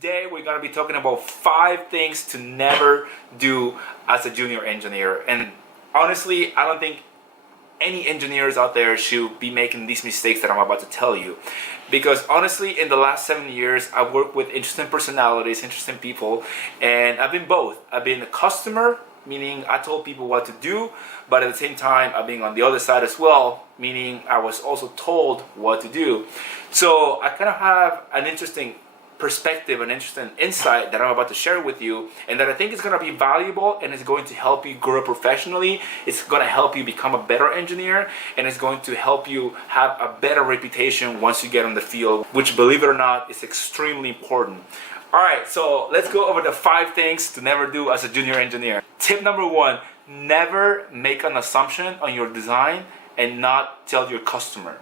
Today we're going to be talking about 5 things to never do as a junior engineer. And honestly, I don't think any engineers out there should be making these mistakes that I'm about to tell you. Because honestly, in the last 7 years, I've worked with interesting personalities, interesting people, and I've been both. I've been a customer, meaning I told people what to do, but at the same time, I've been on the other side as well, meaning I was also told what to do. So I kind of have an interesting perspective, an interesting insight that I'm about to share with you, and that I think is going to be valuable and is going to help you grow professionally. It's going to help you become a better engineer, and it's going to help you have a better reputation once you get on the field, which, believe it or not, is extremely important. Alright, so let's go over the 5 things to never do as a junior engineer. Tip number 1, never make an assumption on your design and not tell your customer.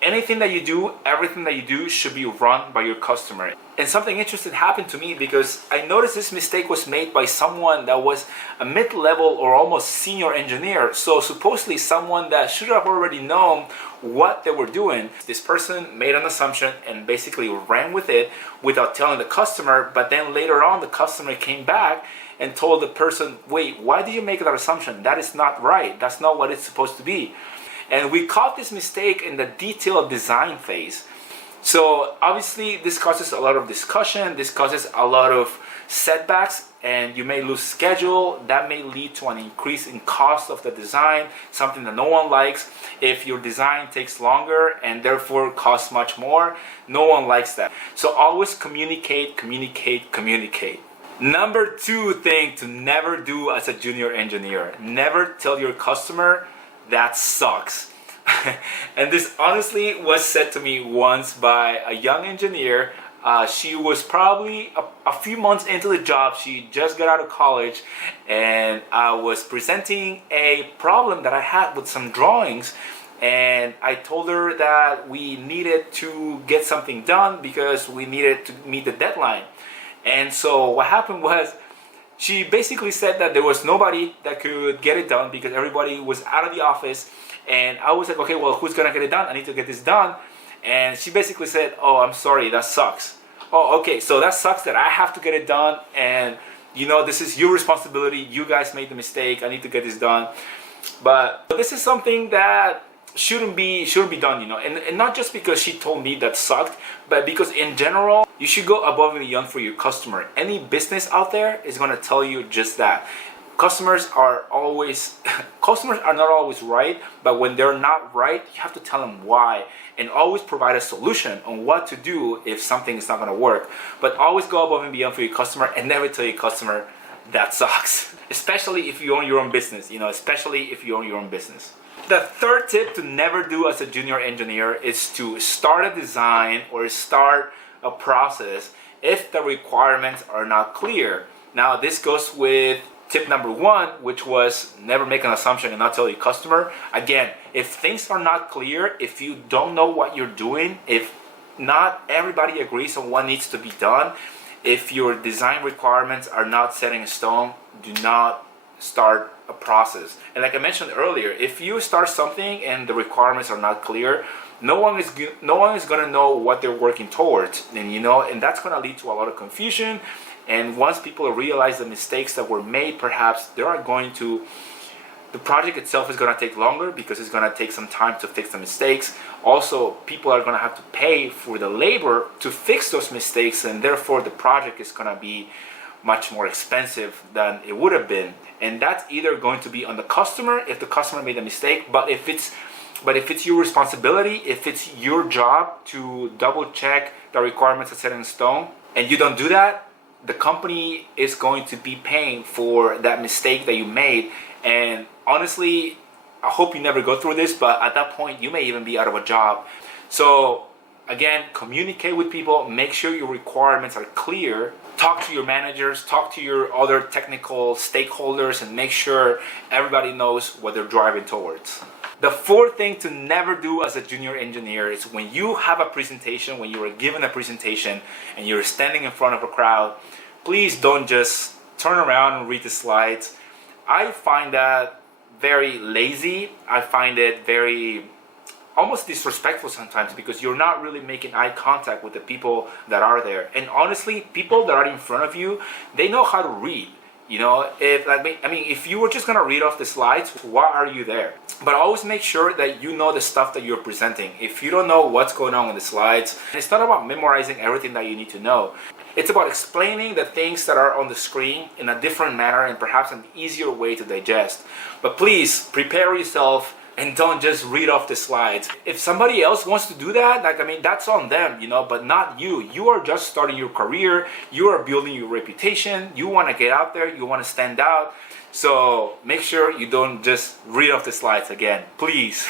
Anything that you do, everything that you do should be run by your customer. And something interesting happened to me because I noticed this mistake was made by someone that was a mid-level or almost senior engineer. So supposedly someone that should have already known what they were doing. This person made an assumption and basically ran with it without telling the customer, but then later on the customer came back and told the person, wait, why did you make that assumption? That is not right. That's not what it's supposed to be. And we caught this mistake in the detailed design phase. So obviously this causes a lot of discussion, this causes a lot of setbacks, and you may lose schedule. That may lead to an increase in cost of the design, something that no one likes. If your design takes longer and therefore costs much more, no one likes that. So always communicate, communicate, communicate. Number 2 thing to never do as a junior engineer, never tell your customer that sucks. And this honestly was said to me once by a young engineer. She was probably a few months into the job. She just got out of college, and I was presenting a problem that I had with some drawings, and I told her that we needed to get something done because we needed to meet the deadline. And so what happened was, she basically said that there was nobody that could get it done because everybody was out of the office. And I was like, okay, well, who's gonna get it done? I need to get this done. And she basically said, oh, I'm sorry, that sucks. Oh, okay, so that sucks that I have to get it done, and you know, this is your responsibility. You guys made the mistake. I need to get this done. But this is something that shouldn't be done, you know, and not just because she told me that sucked, but because in general you should go above and beyond for your customer. Any business out there is going to tell you just that. Customers are not always right, but when they're not right, you have to tell them why, and always provide a solution on what to do if something is not going to work. But always go above and beyond for your customer, and never tell your customer that sucks. Especially if you own your own business, you know, especially if you own your own business. The 3rd tip to never do as a junior engineer is to start a design or start a process if the requirements are not clear. Now this goes with tip number 1, which was never make an assumption and not tell your customer. Again, if things are not clear, if you don't know what you're doing, if not everybody agrees on what needs to be done, if your design requirements are not set in stone, do not start a process. And like I mentioned earlier, if you start something and the requirements are not clear, no one is going to know what they're working towards, and that's going to lead to a lot of confusion. And once people realize the mistakes that were made, perhaps the project itself is going to take longer because it's going to take some time to fix the mistakes. Also, people are going to have to pay for the labor to fix those mistakes, and therefore the project is going to be much more expensive than it would have been. And that's either going to be on the customer if the customer made a mistake, but if it's your responsibility, if it's your job to double check the requirements are set in stone, and you don't do that, the company is going to be paying for that mistake that you made. And honestly, I hope you never go through this, but at that point you may even be out of a job. So again, communicate with people, make sure your requirements are clear, talk to your managers, talk to your other technical stakeholders, and make sure everybody knows what they're driving towards. The 4th thing to never do as a junior engineer is when you have a presentation, when you are given a presentation and you're standing in front of a crowd, please don't just turn around and read the slides. I find that very lazy. I find it very almost disrespectful sometimes because you're not really making eye contact with the people that are there. And honestly, people that are in front of you, they know how to read. You know, if you were just gonna read off the slides, why are you there? But always make sure that you know the stuff that you're presenting. If you don't know what's going on in the slides, it's not about memorizing everything that you need to know. It's about explaining the things that are on the screen in a different manner and perhaps an easier way to digest. But please prepare yourself and don't just read off the slides. If somebody else wants to do that, that's on them, you know, but not you. You are just starting your career. You are building your reputation. You want to get out there. You want to stand out. So make sure you don't just read off the slides again, please.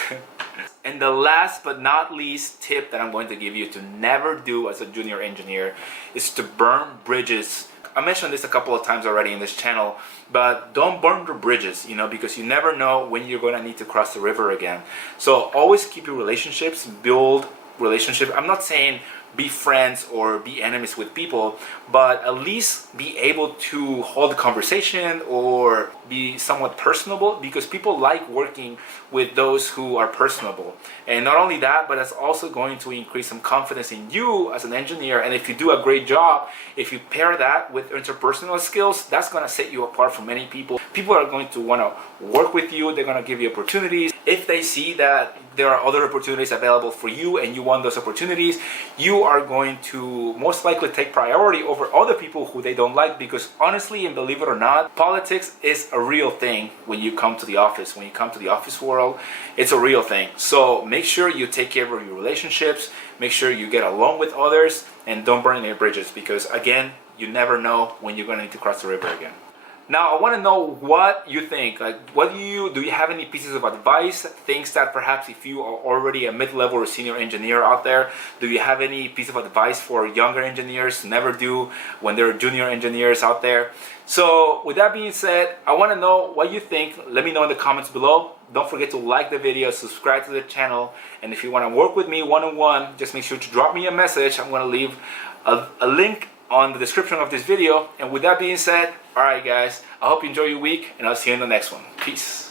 And the last but not least tip that I'm going to give you to never do as a junior engineer is to burn bridges. I mentioned this a couple of times already in this channel, but don't burn the bridges, you know, because you never know when you're going to need to cross the river again. So always keep your relationships, build relationships. I'm not saying be friends or be enemies with people, but at least be able to hold a conversation or be somewhat personable, because people like working with those who are personable. And not only that, but it's also going to increase some confidence in you as an engineer. And if you do a great job, if you pair that with interpersonal skills, that's going to set you apart from many people. People are going to want to work with you. They're going to give you opportunities. If they see that there are other opportunities available for you and you want those opportunities, you are going to most likely take priority over other people who they don't like, because honestly, and believe it or not, politics is a real thing when you come to the office. When you come to the office world, it's a real thing. So make sure you take care of your relationships, make sure you get along with others, and don't burn any bridges, because again, you never know when you're going to need to cross the river again. Now, I want to know what you think. Like, do you have any pieces of advice, things that perhaps if you are already a mid-level or senior engineer out there, do you have any piece of advice for younger engineers to never do when they're junior engineers out there? So with that being said, I want to know what you think. Let me know in the comments below. Don't forget to like the video, subscribe to the channel, and if you want to work with me one-on-one, just make sure to drop me a message. I'm going to leave a link on the description of this video. And with that being said, alright guys, I hope you enjoy your week, and I'll see you in the next one. Peace.